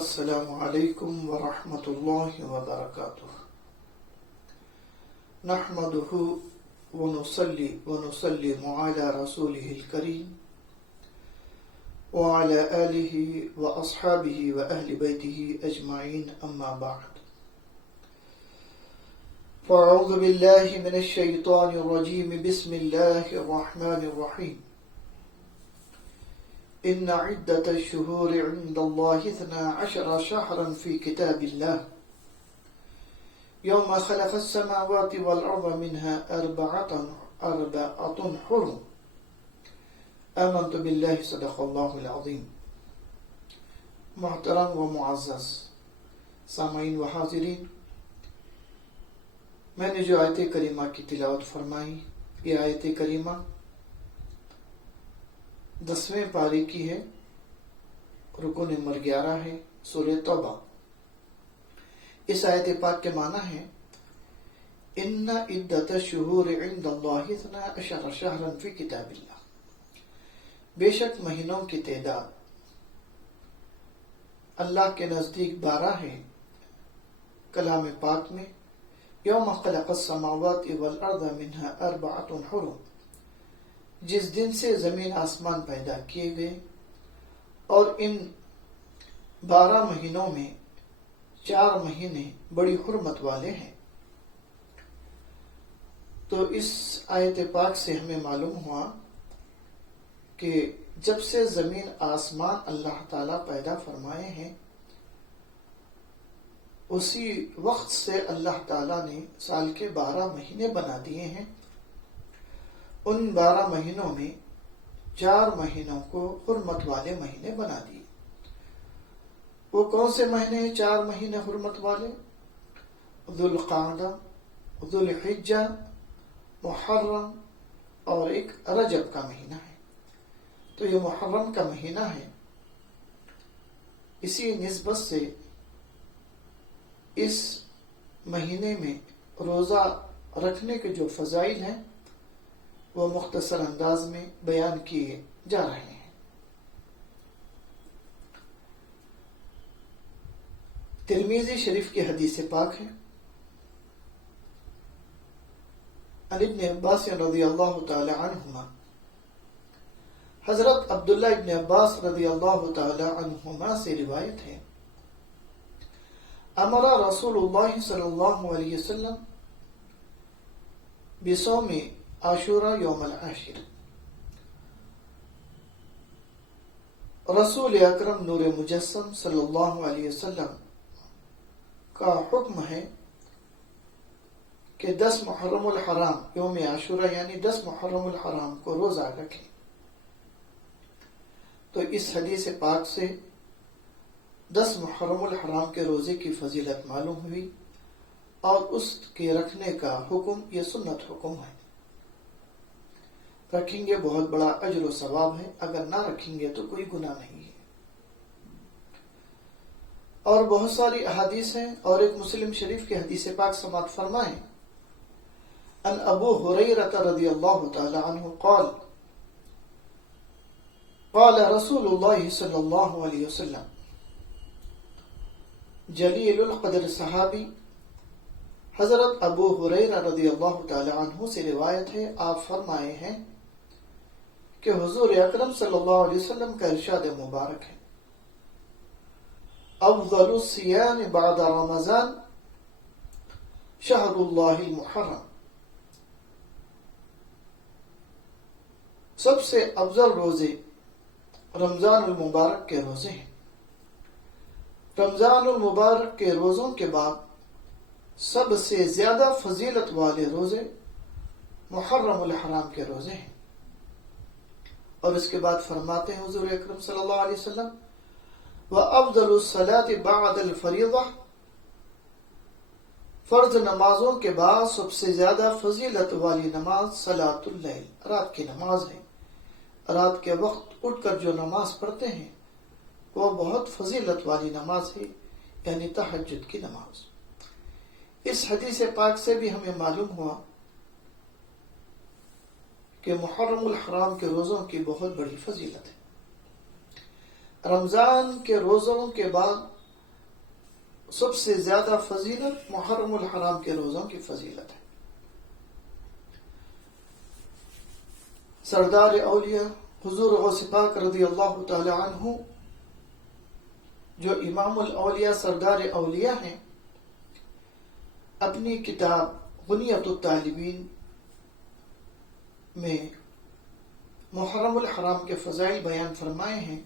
السلام علیکم ورحمۃ اللہ وبرکاتہ نحمده ونصلي ونسلم على رسوله الكريم وعلى آله وأصحابه وأهل بيته أجمعين أما بعد فأعوذ بالله من الشيطان الرجيم بسم الله الرحمن الرحيم إن عدة الشهور عند الله 12 شهرا في كتاب الله يوم خلق السماوات والأرض منها أربعة حرم آمنت بالله صدق الله العظيم. محترم و معزز سامعین و حاضرین، میں نے جو آیت کریمہ کی تلاوت فرمائی، یہ آیت کریمہ 10ویں پارے کی ہے، رکو نمبر 11 ہے، سورہ توبہ۔ اس آیت پاک کے معنی ہے ان عدت الشہور عند اللہ 12 شہرا فی کتاب اللہ، بے شک مہینوں کی تعداد اللہ کے نزدیک 12 ہے کلام پاک میں۔ یوم خلق السماوات والارض منها 4 حرم، جس دن سے زمین آسمان پیدا کیے گئے اور ان 12 مہینوں میں 4 مہینے بڑی حرمت والے ہیں۔ تو اس آیت پاک سے ہمیں معلوم ہوا کہ جب سے زمین آسمان اللہ تعالیٰ پیدا فرمائے ہیں، اسی وقت سے اللہ تعالیٰ نے سال کے 12 مہینے بنا دیے ہیں۔ ان 12 مہینوں میں 4 مہینوں کو حرمت والے مہینے بنا دیے۔ وہ کون سے مہینے ہیں 4 مہینے حرمت والے؟ ذوالقعدہ، ذوالحجہ، محرم اور ایک رجب کا مہینہ ہے۔ تو یہ محرم کا مہینہ ہے، اسی نسبت سے اس مہینے میں روزہ رکھنے کے جو فضائل ہیں وہ مختصر انداز میں بیان کیے جا رہے ہیں۔ ترمذی شریف کی حدیث پاک ہے، عن ابن عباس رضی اللہ تعالی عنہما، حضرت عبداللہ ابن عباس رضی اللہ تعالی عنہما سے روایت ہے، امر رسول اللہ صلی اللہ علیہ وسلم بصوم عاشورہ یوم العاشر، رسول اکرم نور مجسم صلی اللہ علیہ وسلم کا حکم ہے کہ 10 محرم الحرام یوم عاشورہ یعنی 10 محرم الحرام کو روزہ رکھیں۔ تو اس حدیث پاک سے 10 محرم الحرام کے روزے کی فضیلت معلوم ہوئی اور اس کے رکھنے کا حکم یہ سنت حکم ہے۔ رکھیں گے بہت بڑا اجر و ثواب ہے، اگر نہ رکھیں گے تو کوئی گناہ نہیں ہے۔ اور بہت ساری احادیث ہیں، اور ایک مسلم شریف کی حدیث پاک سماعت فرمائیں، ان ابو ہریرہ رضی اللہ تعالی عنہ قال قال رسول اللہ صلی اللہ علیہ وسلم، جلیل القدر صحابی حضرت ابو ہریرہ رضی اللہ تعالی عنہ سے روایت ہے، آپ فرمائے ہیں کہ حضور اکرم صلی اللہ علیہ وسلم کا ارشاد مبارک ہے، افضل الصیام بعد رمضان شہر اللہ المحرم، سب سے افضل روزے رمضان المبارک کے روزے ہیں۔ رمضان المبارک کے روزوں کے بعد سب سے زیادہ فضیلت والے روزے محرم الحرام کے روزے ہیں۔ اور اس کے بعد فرماتے ہیں حضور اکرم صلی اللہ علیہ وسلم، وَأَفْضَلُ الصَّلَاةِ بَعْدَ الْفَرِيضَةِ، فرض نمازوں کے بعد سب سے زیادہ فضیلت والی نماز صلاۃ اللیل، رات کی نماز ہے۔ رات کے وقت اٹھ کر جو نماز پڑھتے ہیں وہ بہت فضیلت والی نماز ہے، یعنی تہجد کی نماز۔ اس حدیث پاک سے بھی ہمیں معلوم ہوا کہ محرم الحرام کے روزوں کی بہت بڑی فضیلت ہے۔ رمضان کے روزوں کے بعد سب سے زیادہ فضیلت محرم الحرام کے روزوں کی فضیلت ہے۔ سردار اولیاء حضور غوث پاک رضی اللہ تعالی عنہ جو امام الاولیاء سردار اولیاء ہیں، اپنی کتاب غنیت الطالبین میں محرم الحرام کے فضائل بیان فرمائے ہیں۔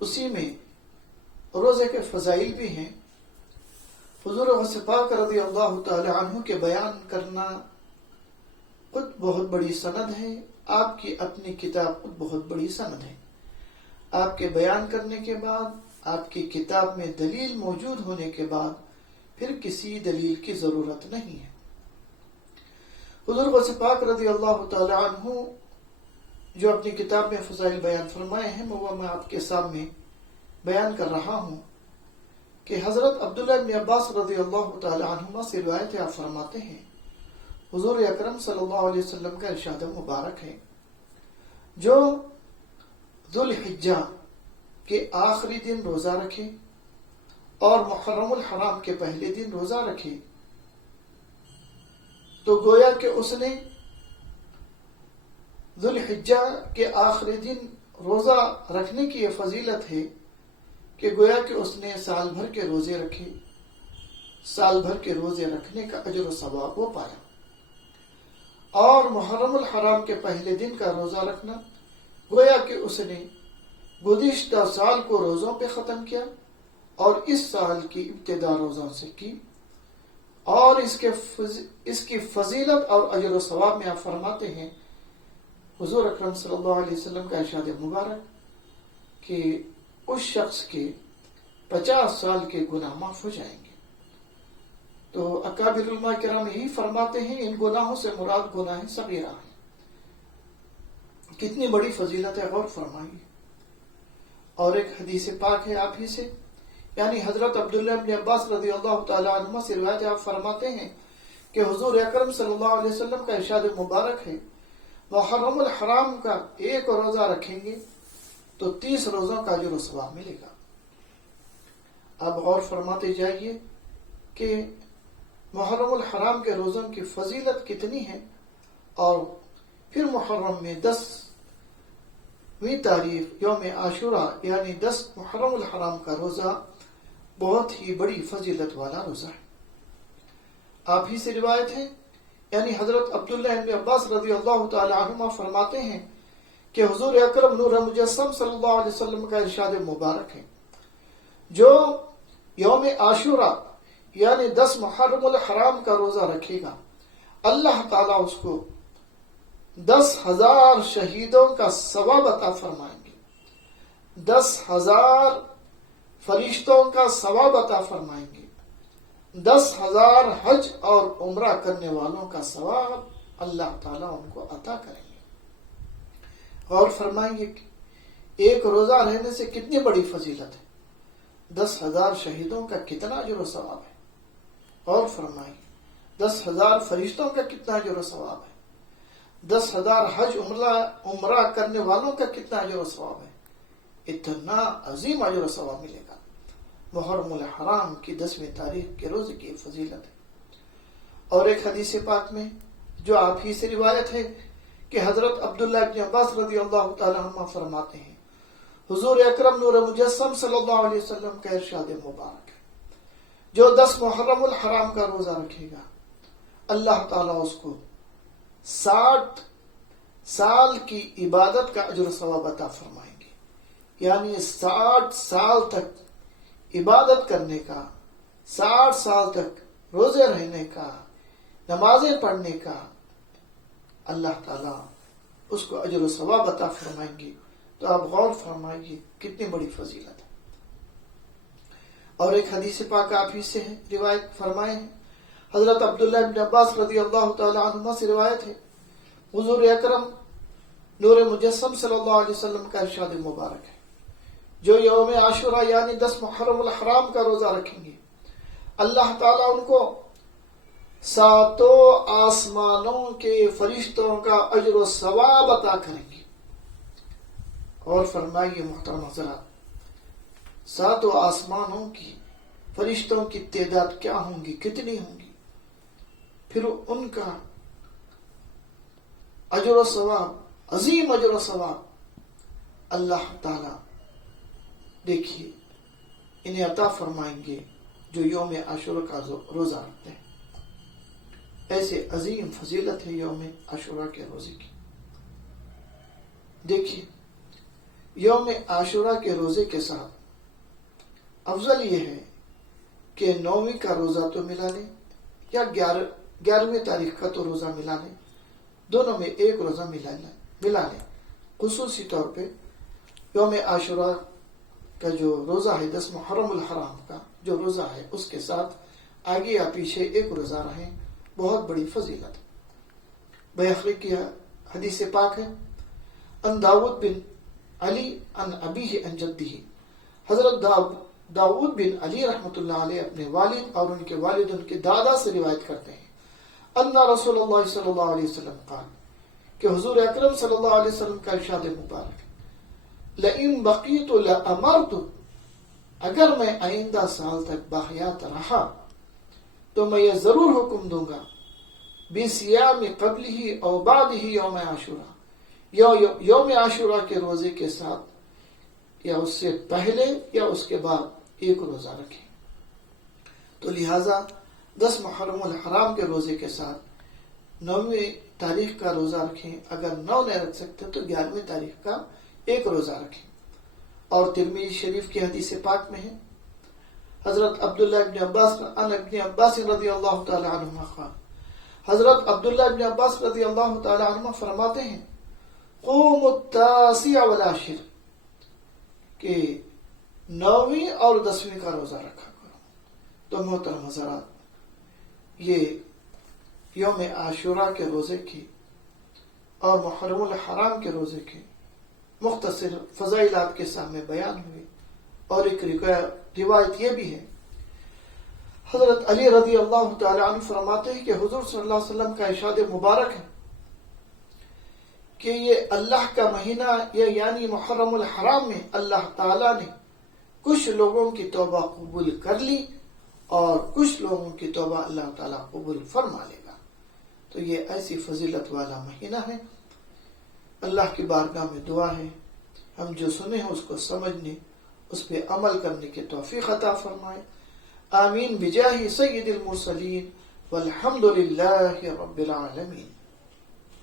اسی میں روزے کے فضائل بھی ہیں۔ حضور غوث پاک رضی اللہ تعالی عنہ کے بیان کرنا خود بہت بڑی سند ہے، آپ کی اپنی کتاب خود بہت بڑی سند ہے۔ آپ کے بیان کرنے کے بعد، آپ کی کتاب میں دلیل موجود ہونے کے بعد پھر کسی دلیل کی ضرورت نہیں ہے۔ حضور غوث پاک رضی اللہ تعالی عنہ جو اپنی کتاب میں فضائل بیان فرمائے ہیں، وہ میں آپ کے سامنے بیان کر رہا ہوں کہ حضرت عبداللہ بن عباس رضی اللہ تعالی عنہما سے روایت آپ فرماتے ہیں، حضور اکرم صلی اللہ علیہ وسلم کا ارشاد مبارک ہے، جو ذوالحجہ کے آخری دن روزہ رکھے اور محرم الحرام کے پہلے دن روزہ رکھے تو گویا کہ اس نے ذوالحجہ کے آخری دن روزہ رکھنے کی یہ فضیلت ہے کہ گویا کہ اس نے سال بھر کے روزے رکھے، سال بھر کے روزے رکھنے کا اجر و ثواب وہ پایا۔ اور محرم الحرام کے پہلے دن کا روزہ رکھنا گویا کہ اس نے گزشتہ سال کو روزوں پہ ختم کیا اور اس سال کی ابتدا روزوں سے کی۔ اور اس کی فضیلت اور اجر و ثواب میں آپ فرماتے ہیں، حضور اکرم صلی اللہ علیہ وسلم کا ارشاد مبارک کہ اس شخص کے 50 سال کے گناہ معاف ہو جائیں گے۔ تو اکابر علماء کرام یہی فرماتے ہیں، ان گناہوں سے مراد گناہ صغیرہ ہیں۔ کتنی بڑی فضیلت ہے، غور فرمائیے۔ اور ایک حدیث پاک ہے آپ ہی سے، یعنی حضرت عبداللہ بن عباس رضی اللہ تعالی عنہ سے روایت آپ فرماتے ہیں کہ حضور اکرم صلی اللہ علیہ وسلم کا ارشاد مبارک ہے، محرم الحرام کا ایک روزہ رکھیں گے تو 30 روزوں کا اجر و ثواب ملے گا۔ اب غور فرماتے جائیے کہ محرم الحرام کے روزوں کی فضیلت کتنی ہے، اور پھر محرم میں 10ویں تاریخ یوم عاشوراء یعنی 10 محرم الحرام کا روزہ بہت ہی بڑی فضیلت والا روزہ ہے۔ آپ ہی سے روایت ہے، یعنی حضرت عبداللہ بن عباس رضی اللہ تعالی عنہما فرماتے ہیں کہ حضور اکرم نور مجسم صلی اللہ علیہ وسلم کا ارشاد مبارک ہے، جو یوم عاشوراء یعنی 10 محرم الحرام کا روزہ رکھے گا، اللہ تعالیٰ اس کو 10,000 شہیدوں کا ثواب عطا فرمائیں گے، 10,000 فرشتوں کا ثواب عطا فرمائیں گے، 10,000 حج اور عمرہ کرنے والوں کا ثواب اللہ تعالیٰ ان کو عطا کریں گے۔ اور فرمائیں گے کہ ایک روزہ رہنے سے کتنی بڑی فضیلت ہے، 10,000 شہیدوں کا کتنا اجر و ثواب ہے، اور فرمائیں 10,000 فرشتوں کا کتنا اجر و ثواب ہے، 10,000 حج عمرہ کرنے والوں کا کتنا اجر و ثواب ہے۔ اتنا عظیم اجر و ثواب ملے گا۔ محرم الحرام کی 10ویں تاریخ کے روزے کی فضیلت ہے۔ اور ایک حدیث پاک میں جو آپ ہی سے روایت ہے کہ حضرت عبداللہ بن عباس رضی اللہ تعالی عنہ فرماتے ہیں، حضور اکرم نور مجسم صلی اللہ علیہ وسلم کا ارشاد مبارک ہے، جو 10 محرم الحرام کا روزہ رکھے گا، اللہ تعالیٰ اس کو 60 سال کی عبادت کا اجر و ثواب عطا فرمائیں گے، یعنی 60 سال تک عبادت کرنے کا، 60 سال تک روزے رہنے کا، نمازیں پڑھنے کا، اللہ تعالیٰ اس کو اجر و ثواب عطا فرمائیں گے۔ تو آپ غور فرمائیے کتنی بڑی فضیلت ہے۔ اور ایک حدیث پاک آپ ہی سے ہے، روایت فرمائے ہیں، حضرت عبداللہ بن عباس رضی اللہ تعالی عنہ سے روایت ہے، حضور اکرم نور مجسم صلی اللہ علیہ وسلم کا ارشاد مبارک ہے، جو یوم عاشوراء یعنی 10 محرم الحرام کا روزہ رکھیں گے، اللہ تعالیٰ ان کو 7 آسمانوں کے فرشتوں کا اجر و ثواب عطا کریں گے۔ اور فرمائیے محترم حضرات، 7 آسمانوں کی فرشتوں کی تعداد کیا ہوں گی، کتنی ہوں گی، پھر ان کا اجر و ثواب، عظیم اجر و ثواب اللہ تعالی دیکھیے انہیں عطا فرمائیں گے جو یوم عاشورہ کا روزہ رکھتے ہیں۔ ایسے عظیم فضیلت ہے یوم عاشورہ کے روزے کی۔ دیکھیے یوم عاشورہ کے روزے کے ساتھ افضل یہ ہے کہ 9ویں کا روزہ تو ملا لیں یا 11ویں تاریخ کا تو روزہ ملا لیں، دونوں میں ایک روزہ ملا لیں۔ خصوصی طور پہ یوم عاشورہ کا جو روزہ ہے 10 محرم الحرام کا جو روزہ ہے اس کے ساتھ آگے یا پیچھے ایک روزہ رہیں، بہت بڑی فضیلت ہے۔ بیہقی کی حدیث پاک ہے، ان داود بن علی ان ابیہ ان جدہ، حضرت داود بن علی رحمۃ اللہ علیہ اپنے والد اور ان کے والد ان کے دادا سے روایت کرتے ہیں، ان رسول اللہ صلی اللہ علیہ وسلم قال، کہ حضور اکرم صلی اللہ علیہ وسلم کا ارشاد مبارک، لئن بقیت لامرت، اگر میں آئندہ سال تک باحیات رہا تو میں یہ ضرور حکم دوں گا، بصیام قبلہ او بعدہ یوم عاشورہ، یوم عاشورہ کے روزے کے ساتھ یا اس سے پہلے یا اس کے بعد ایک روزہ رکھیں۔ تو لہٰذا 10 محرم الحرام کے روزے کے ساتھ 9ویں تاریخ کا روزہ رکھیں، اگر 9 نہیں رکھ سکتے تو 11ویں تاریخ کا ایک روزہ رکھیں۔ اور ترمذی شریف کی حدیث پاک میں ہے، حضرت عبداللہ ابن عباس رضی اللہ تعالی عنہما قال، حضرت عبداللہ ابن عباس رضی اللہ تعالی عنہما فرماتے ہیں، قوم التاسع والعاشر، کہ 9ویں اور 10ویں کا روزہ رکھا کرو۔ تو محترم حضرات، یہ یوم عاشورہ کے روزے کی اور محرم الحرام کے روزے کے مختصر فضائلات کے سامنے بیان ہوئے۔ اور ایک روایت یہ بھی ہے، حضرت علی رضی اللہ تعالی عنہ فرماتے ہیں کہ حضور صلی اللہ علیہ وسلم کا ارشاد مبارک ہے کہ یہ اللہ کا مہینہ یعنی محرم الحرام میں اللہ تعالی نے کچھ لوگوں کی توبہ قبول کر لی اور کچھ لوگوں کی توبہ اللہ تعالیٰ قبول فرما لے گا۔ تو یہ ایسی فضیلت والا مہینہ ہے۔ اللہ کی بارگاہ میں دعا ہے ہم جو سنے ہیں اس کو سمجھنے، اس پہ عمل کرنے کی توفیق عطا فرمائے۔ آمین بجاہ سید المرسلین والحمد للہ رب العالمین۔